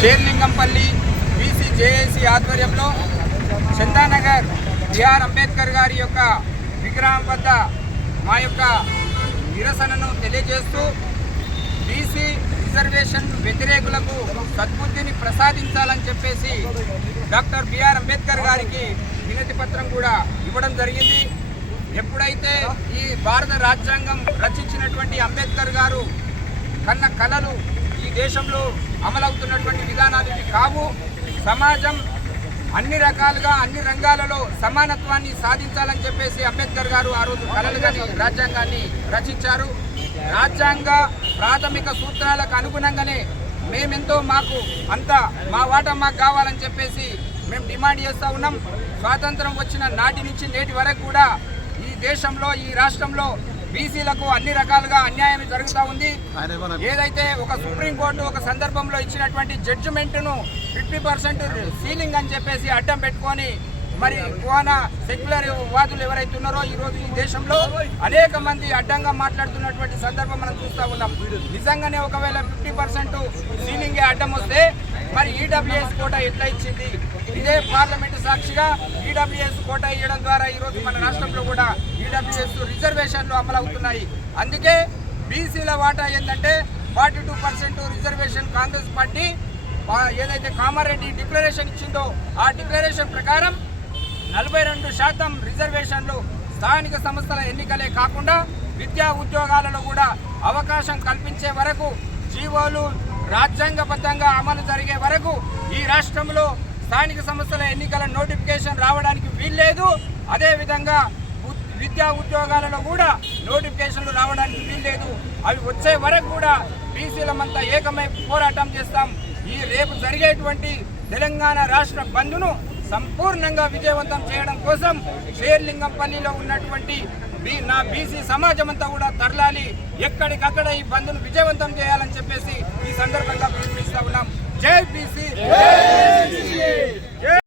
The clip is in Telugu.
షేర్లింగంపల్లి బీసీ జేఏసీ ఆధ్వర్యంలో చందానగర్ బిఆర్ అంబేద్కర్ గారి యొక్క విగ్రహం వద్ద మా యొక్క నిరసనను తెలియజేస్తూ బీసీ రిజర్వేషన్ వ్యతిరేకులకు సద్బుద్ధిని ప్రసాదించాలని చెప్పేసి డాక్టర్ బిఆర్ అంబేద్కర్ గారికి వినతి పత్రం కూడా ఇవ్వడం జరిగింది. ఎప్పుడైతే ఈ భారత రాజ్యాంగం రచించినటువంటి అంబేద్కర్ గారు కన్న కళలు ఈ దేశంలో అమలవుతున్నటువంటి విధానాలు ఇవి కావు. సమాజం అన్ని రకాలుగా అన్ని రంగాలలో సమానత్వాన్ని సాధించాలని చెప్పేసి అంబేద్కర్ గారు ఆ రోజు కళలుగాని రాజ్యాంగాన్ని రచించారు. రాజ్యాంగ ప్రాథమిక సూత్రాలకు అనుగుణంగానే మేమెంతో మాకు అంతా మా వాటా మాకు కావాలని చెప్పేసి మేము డిమాండ్ చేస్తూ ఉన్నాం. స్వాతంత్రం వచ్చిన నాటి నుంచి నేటి వరకు కూడా ఈ దేశంలో ఈ రాష్ట్రంలో బీసీలకు అన్ని రకాలుగా అన్యాయం జరుగుతూ ఉంది. ఏదైతే ఒక సుప్రీంకోర్టు ఒక సందర్భంలో ఇచ్చినటువంటి జడ్జిమెంట్ను 50% సీలింగ్ అని చెప్పేసి అడ్డం పెట్టుకొని మరి కోన సెక్యులర్ వాదులు ఎవరైతే ఉన్నారో ఈరోజు ఈ దేశంలో అనేక మంది అడ్డంగా మాట్లాడుతున్నటువంటి సందర్భం మనం చూస్తూ ఉన్నాం. నిజంగానే ఒకవేళ 50% సీలింగే అడ్డం వస్తే మరి ఈడబ్ల్యూఎస్ కోటా ఎట్లా ఇచ్చింది? ఇదే పార్లమెంటు సాక్షిగా ఈడబ్ల్యూఎస్ కోటా ఇవ్వడం ద్వారా ఈరోజు మన రాష్ట్రంలో కూడా ఈడబ్ల్యూఎస్ రిజర్వేషన్లు అమలవుతున్నాయి. అందుకే బీసీల వాటా ఏంటంటే 42% రిజర్వేషన్ కాంగ్రెస్ పార్టీ ఏదైతే కామారెడ్డి డిక్లరేషన్ ఇచ్చిందో ఆ డిక్లరేషన్ ప్రకారం 42% రిజర్వేషన్లు స్థానిక సంస్థల ఎన్నికలే కాకుండా విద్యా ఉద్యోగాలలో కూడా అవకాశం కల్పించే వరకు జీవోలు రాజ్యాంగబద్ధంగా అమలు జరిగే వరకు ఈ రాష్ట్రంలో స్థానిక సంస్థల ఎన్నికల నోటిఫికేషన్ రావడానికి వీల్లేదు. అదేవిధంగా విద్యా ఉద్యోగాలలో కూడా నోటిఫికేషన్లు రావడానికి వీల్లేదు. అవి వచ్చే వరకు కూడా బీసీలమంతా ఏకమై పోరాటం చేస్తాం. ఈ రేపు జరిగేటువంటి తెలంగాణ రాష్ట్ర బంద్ను సంపూర్ణంగా విజయవంతం చేయడం కోసం షేర్లింగంపల్లిలో ఉన్నటువంటి బీసీ సమాజం అంతా కూడా తరలాలి. ఎక్కడికక్కడ ఈ బంద్ను విజయవంతం చేయాలని చెప్పేసి